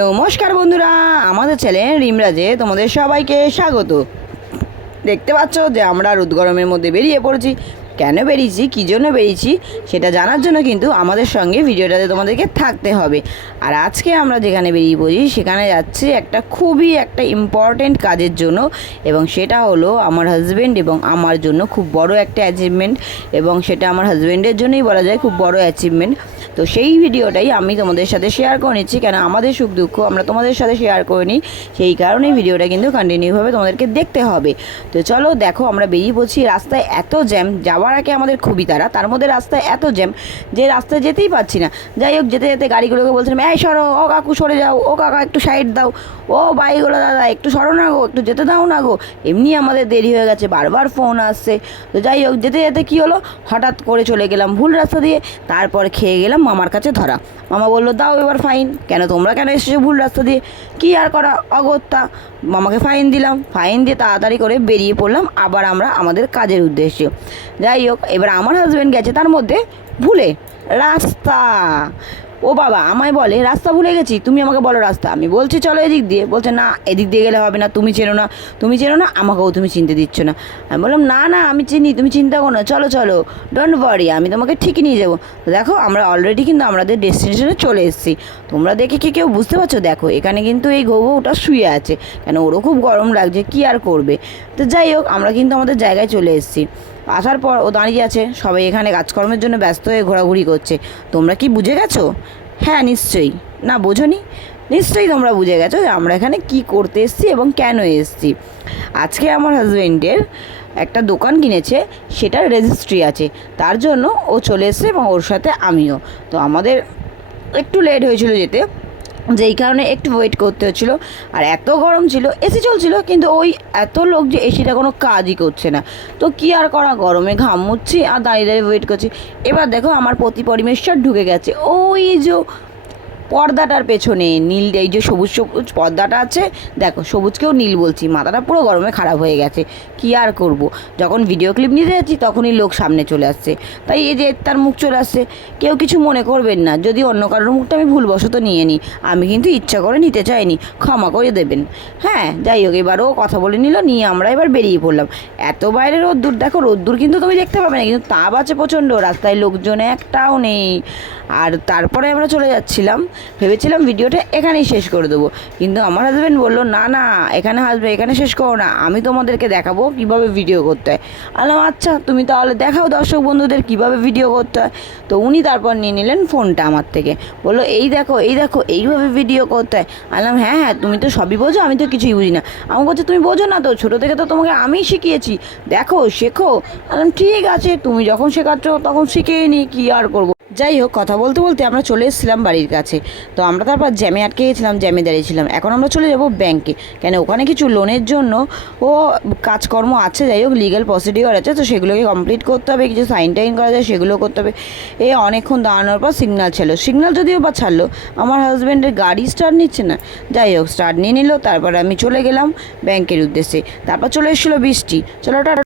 নমস্কার বন্ধুরা, আমাদের চ্যানেল রিমরাজে তোমাদের সবাইকে স্বাগত। দেখতে পাচ্ছ যে আমরা রোদ গরমের মধ্যে বেরিয়ে পড়েছি। কেন বেরিয়েছি, কী জন্য বেরিয়েছি সেটা জানার জন্য কিন্তু আমাদের সঙ্গে ভিডিওটাতে তোমাদেরকে থাকতে হবে। আর আজকে আমরা যেখানে বেরিয়ে পড়ি সেখানে যাচ্ছি খুবই একটা ইম্পর্টেন্ট কাজের জন্য, এবং সেটা হলো আমার হাজব্যান্ড এবং আমার জন্য খুব বড় একটা অ্যাচিভমেন্ট, এবং সেটা আমার হাজব্যান্ডের জন্যই বলা যায় খুব বড় অ্যাচিভমেন্ট। তো সেই ভিডিওটাই আমি তোমাদের সাথে শেয়ার করে নিচ্ছি, কেন আমাদের সুখ দুঃখ আমরা তোমাদের সাথে শেয়ার করে নিই, সেই কারণেই ভিডিওটা কিন্তু কন্টিনিউভাবে তোমাদেরকে দেখতে হবে। তো চলো দেখো, আমরা বেরিয়ে পড়ছি। রাস্তায় এত জ্যাম, যাওয়ার আগে আমাদের খুবই তার মধ্যে রাস্তায় এত জ্যাম যে রাস্তায় যেতেই পারছি না। যাই হোক, যেতে যেতে গাড়িগুলোকে বলছিলাম, এই সরো, ও কাকু সরে যাও, ও কাকা একটু সাইড দাও, ও বাইকগুলো দাদা একটু সরো না গো, একটু যেতে দাও না গো। এমনি আমাদের দেরি হয়ে গেছে, বারবার ফোন আসছে। তো যাই হোক, যেতে যেতে কী হলো, হঠাৎ করে চলে গেলাম ভুল রাস্তা দিয়ে। তারপর খেয়ে গেলাম মামার কাছে ধরা। মামা বললো, দাও এবার ফাইন। কেন তোমরা কেন এসেছো ভুল রাস্তা দিয়ে, কী আর করা, অগত্যা। মামাকে ফাইন দিলাম, ফাইন দিয়ে তাড়াতাড়ি করে বেরিয়ে পড়লাম আবার আমরা আমাদের কাজের উদ্দেশ্যে। যাই হোক, এবার আমার হাজব্যান্ড গেছে তার মধ্যে ভুলে রাস্তা। ও বাবা আমায় বলে, রাস্তা ভুলে গেছি, তুমি আমাকে বলো রাস্তা। আমি বলছি চলো এদিক দিয়ে, বলছে না এদিক দিয়ে গেলে হবে না, তুমি চেনো না, আমাকেও তুমি চিনতে দিচ্ছ না। আমি বললাম, না না আমি চিনি, তুমি চিন্তা করো না, চলো চলো, ডোন্ট ওয়ারি, আমি তোমাকে ঠিকই নিয়ে যাবো। দেখো আমরা অলরেডি কিন্তু আমাদের ডেস্টিনেশনে চলে এসেছি। তোমরা দেখে কি কেউ বুঝতে পারছো? দেখো এখানে কিন্তু এই ওটা শুয়ে আছে, কেন ওরও খুব গরম লাগছে, কি আর করবে। তো যাই হোক, আমরা কিন্তু আমাদের জায়গায় চলে এসেছি। আসার পর ও দাঁড়িয়ে আছে, সবাই এখানে কাজকর্মের জন্য ব্যস্ত হয়ে ঘোরাঘুরি করছে। তোমরা কি বুঝে গেছো? হ্যাঁ নিশ্চয়ই, না বোঝোনি? নিশ্চয়ই তোমরা বুঝে গেছো যে আমরা এখানে কি করতে এসেছি এবং কেন এসেছি। আজকে আমার হাজব্যান্ডের একটা দোকান কিনেছে, সেটার রেজিস্ট্রি আছে, তার জন্য ও চলে এসেছে এবং ওর সাথে আমিও। তো আমাদের একটু লেট হয়েছিল যেতে, যেই কারণে একটু ওয়েট করতে হচ্ছিলো। আর এত গরম ছিল, এসি চলছিল, কিন্তু ওই এত লোক যে এসিটা কোনো কাজই করছে না। তো কি আর করা, গরমে ঘাম মুচ্ছি আর দাঁড়িয়ে দাঁড়িয়ে ওয়েট করছি। এবার দেখো আমার পতি পরমেশ্বর ঢুকে গেছে ওই যে পর্দাটার পেছনে, নীল, এই যে সবুজ সবুজ পর্দাটা আছে, দেখো সবুজকেও নীল বলছি, মাথাটা পুরো গরমে খারাপ হয়ে গেছে। কি আর করব, যখন ভিডিও ক্লিপ নিতে যাচ্ছি তখনই লোক সামনে চলে আসছে, তাই এই যে তার মুখ চলে আসছে। কেউ কিছু মনে করবেন না যদি অন্য কারোর মুখটা আমি ভুলবশত নিয়ে নিই, আমি কিন্তু ইচ্ছা করে নিতে চাইনি, ক্ষমা করে দেবেন। হ্যাঁ যাই হোক, এবারও কথা বলে নিল, নিয়ে আমরা এবার বেরিয়ে পড়লাম। এত বাইরে রোদ্দুর, দেখো রোদ্দুর কিন্তু তুমি দেখতে পাবে না, কিন্তু তাপ আছে প্রচণ্ড, রাস্তায় লোকজন একটাও নেই। আর তারপরে আমরা চলে যাচ্ছিলাম, ভেবেছিলাম ভিডিওটা এখানেই শেষ করে দেবো, কিন্তু আমার হাজব্যান্ড বললো, না না এখানে শেষ করো না, আমি তোমাদেরকে দেখাবো কীভাবে ভিডিও করতে হয়। বললাম আচ্ছা, তুমি তাহলে দেখাও দর্শক বন্ধুদের কীভাবে ভিডিও করতে হয়। তো উনি তারপর নিয়ে নিলেন ফোনটা আমার থেকে, বললো এই দেখো এইভাবে ভিডিও করতে হয়। বললাম হ্যাঁ হ্যাঁ, তুমি তো সবই বোঝো, আমি তো কিছুই বুঝি না। আমার বলছে, তুমি বোঝো না তো, ছোটো থেকে তো তোমাকে আমিই শিখিয়েছি, দেখো শেখো। বললাম ঠিক আছে, তুমি যখন শেখাচ্ছ তখন শিখেই নি, কী আর করবো। যাই হোক, কথা বলতে বলতে আমরা চলে এসেছিলাম বাড়ির কাছে। তো আমরা তারপর জ্যামে আটকে গেছিলাম, জ্যামে দাঁড়িয়েছিলাম। এখন আমরা চলে যাব ব্যাংকে, কেন ওখানে কিছু লোনের জন্য ও কাজকর্ম আছে। যাই হোক, লিগ্যাল প্রসিডিওর আছে, তো সেগুলোকে কমপ্লিট করতে হবে, কিছু সাইন টাইন করা যায় সেগুলো করতে হবে। এই অনেকক্ষণ দাঁড়ানোর পর সিগন্যাল যদিও বা ছাড়লো, আমার হাজব্যান্ডের গাড়ি স্টার্ট নিচ্ছে না। যাই হোক, স্টার্ট নিয়ে নিল, তারপর আমি চলে গেলাম ব্যাংকের উদ্দেশ্যে। তারপর চলে এসেছিলো বৃষ্টি। চলো টাটা।